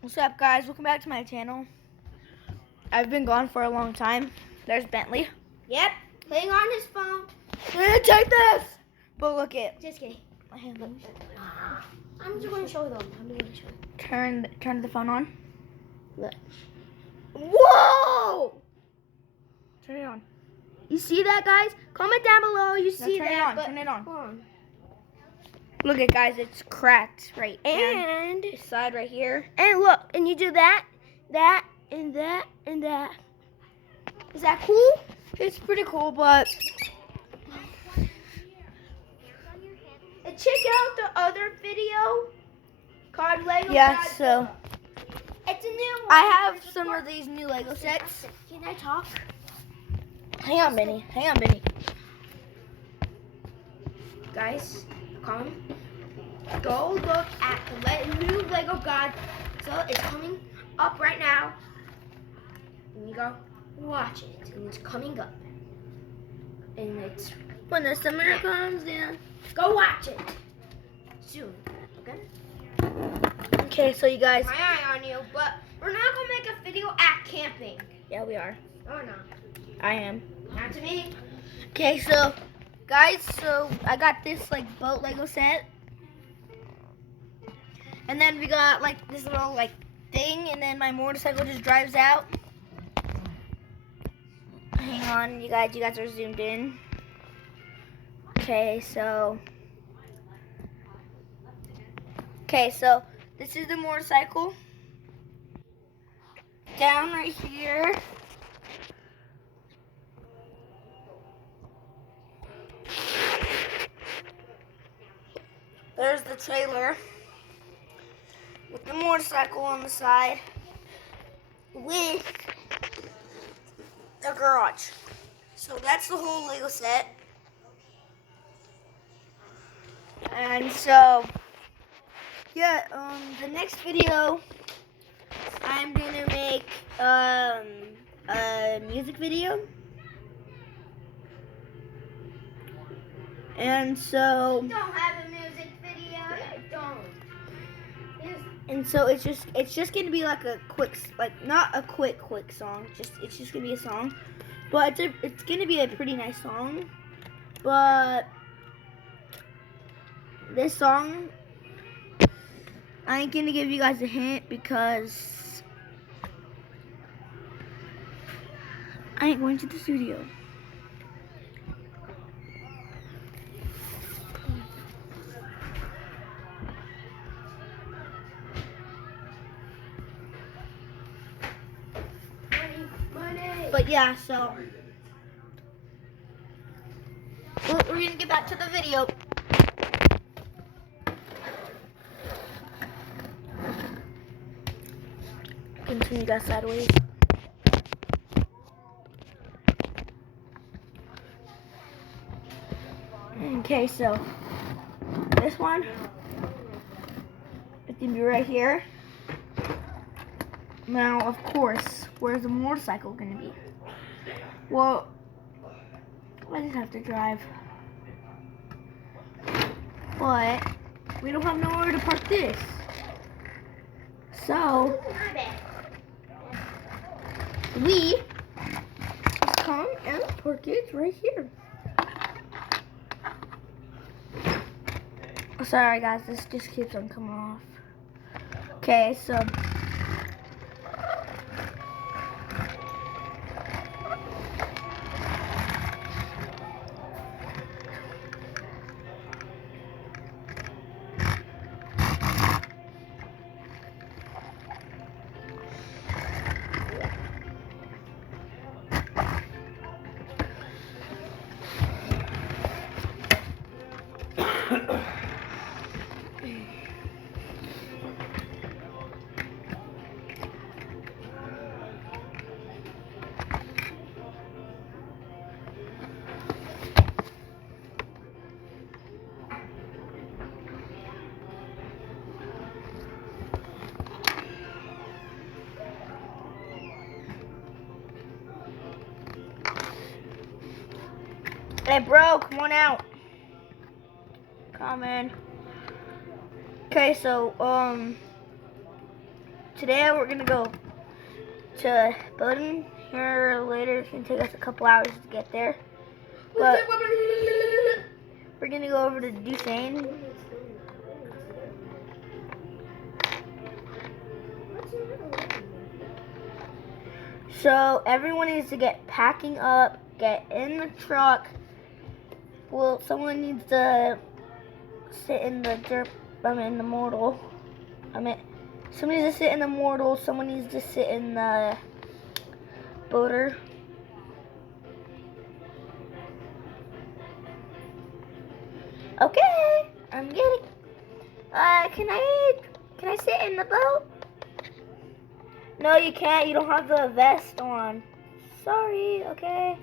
What's up, guys? Welcome back to my channel. I've been gone for a long time. There's Bentley. Yep, playing on his phone. Take this! But look it. Just kidding. I'm just going to show them. Turn the phone on. Look. Whoa! Turn it on. You see that, guys? Comment down below. You see that? Turn it on. Look it, guys. It's cracked right And this side right here. And look, and you do that, and that, and that. Is that cool? It's pretty cool, but And check out the other video called Lego. yeah. Godzilla. So It's a new one. I have some of these new Lego sets. Can I talk? Hang on, Benny. Guys, come. Go look at the new Lego Godzilla. It's coming up right now. And you go watch it. And it's coming up. And it's When the summer comes in. go watch it soon. Okay? Okay, so you guys. My eye on you, but we're not gonna make a video at camping. Yeah, we are. Oh no. I am. Not to me. Okay, so guys, so I got this like boat Lego set. And then we got like this little like thing, and then my motorcycle just drives out. Hang on, you guys are zoomed in. Okay, so this is the motorcycle. Down right here. There's the trailer with the motorcycle on the side with the garage. So that's the whole Lego set. And so, yeah, the next video, I'm gonna make a music video. And so, Don't have a music video. Don't. and so it's just gonna be like a quick, like not a quick song. It's just gonna be a song, but it's gonna be a pretty nice song. But this song, I ain't gonna give you guys a hint because I ain't going to the studio. Money. But yeah, so we're gonna get back to the video. Continue that sideways. Okay, so this one, it's gonna be right here. Now, of course, where's the motorcycle gonna be? Well, I just have to drive. But we don't have nowhere to park this. So My bad. we just come and park it right here. Sorry guys, this just keeps on coming off. Okay, so hey bro, come on out. Come in. Okay, so today we're gonna go to Bowden here later. It's gonna take us a couple hours to get there. But we're gonna go over to Duchesne. So everyone needs to get packing up, get in the truck. Well, someone needs to sit in the in the mortal. Somebody needs to sit in the mortal. Someone needs to sit in the boater. Okay, I'm getting. Can I sit in the boat? No, you can't. You don't have the vest on. Sorry. Okay.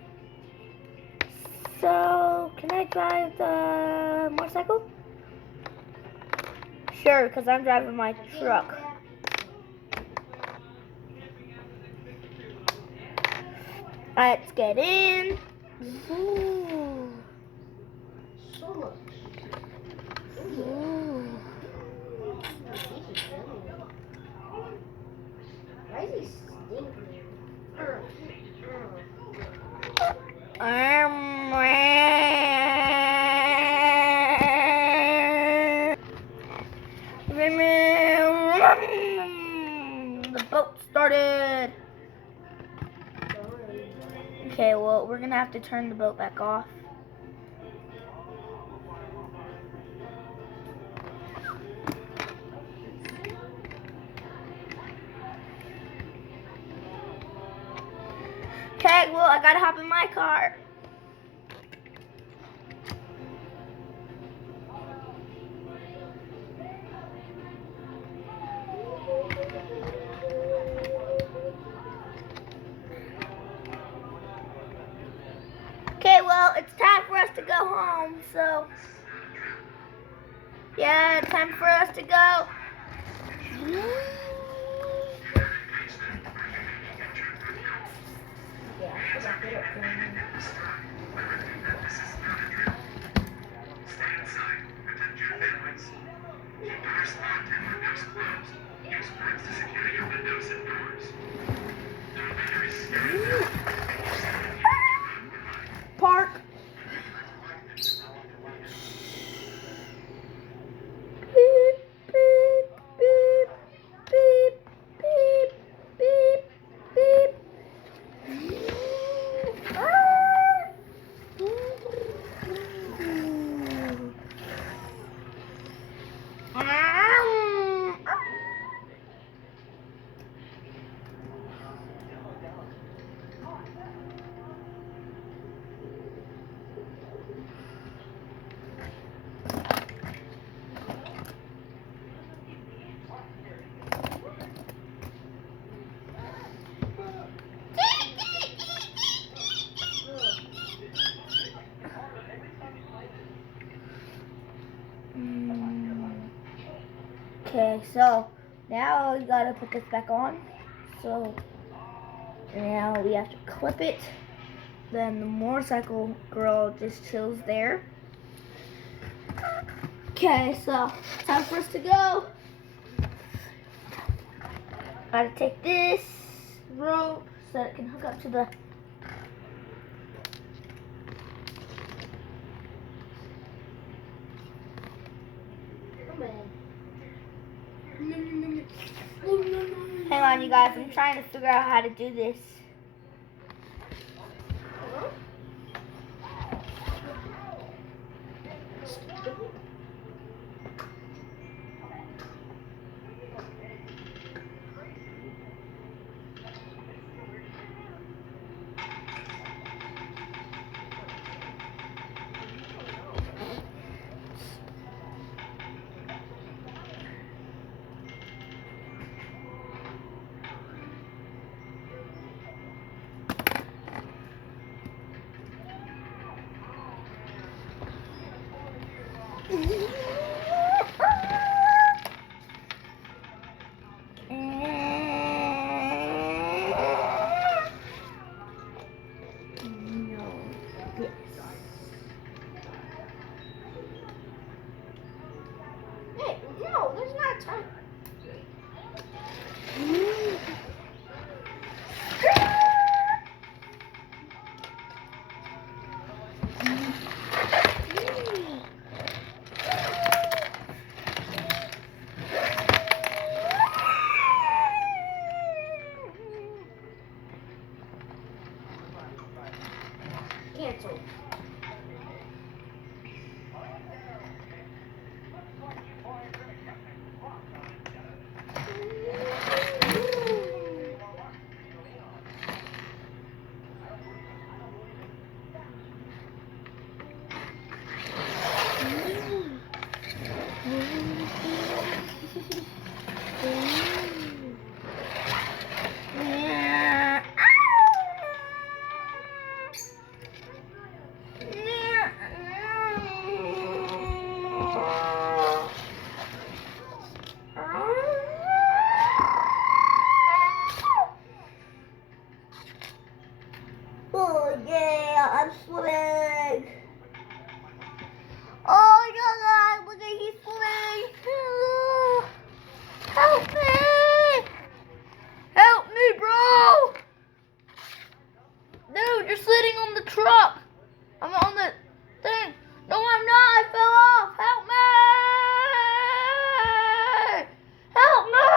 So, can I drive the motorcycle? Sure, because I'm driving my truck. Let's get in. Ooh. Ooh. Why is he stinking? The boat started. Okay, well, we're gonna have to turn the boat back off. Okay, well, I gotta hop in my car. Okay, well, it's time for us to go home, so. Yeah, it's time for us to go. Park. Beep, beep, beep, beep, beep, beep, beep. Okay, so now you gotta put this back on. So now we have to clip it. Then the motorcycle girl just chills there. Okay, so time for us to go. Gotta take this rope so it can hook up to the. Hang on, you guys. I'm trying to figure out how to do this. canceled. Oh yeah, I'm swimming. Oh my god, look at he's swimming. Help me! Help me, bro! Dude, you're sitting on the truck. I'm on the thing. No, I'm not. I fell off. Help me! Help me!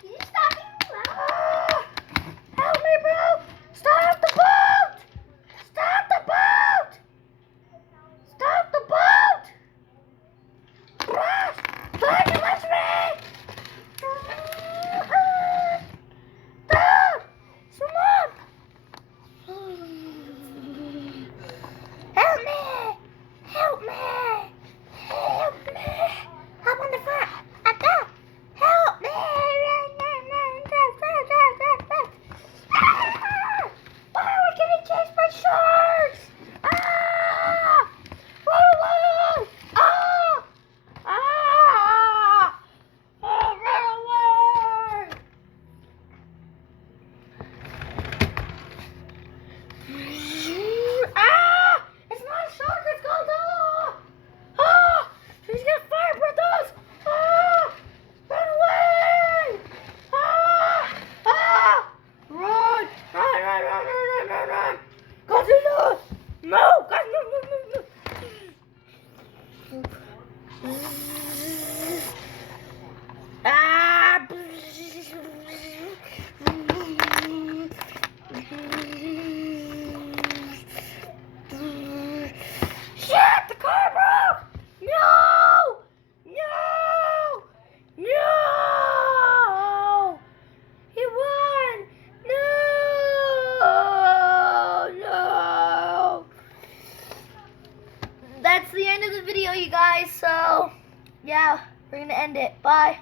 Can you stop being loud? Ah! Help me, bro! Stop the boat! Stop the boat! Stop the boat! Crash! Try to catch me! Stop! Someone! Help me! Help me! Help me! Hop on the front! I go! Help me! Ah! Why are we getting chased by sharks? Ah! Run away! Ah! Ah! Oh, run away! Ah! It's not a shark, it's godzilla! Ah! He's gonna fire breath us! Ah! Run away! Ah! Ah! Run! Run, run, run, run, run, run, run! Godzilla! No! Guys, no, no, no, no! Ah! Shit! The car broke! No! No! No! He won! No! No! That's the end of the video, you guys. So, yeah, we're gonna end it. Bye.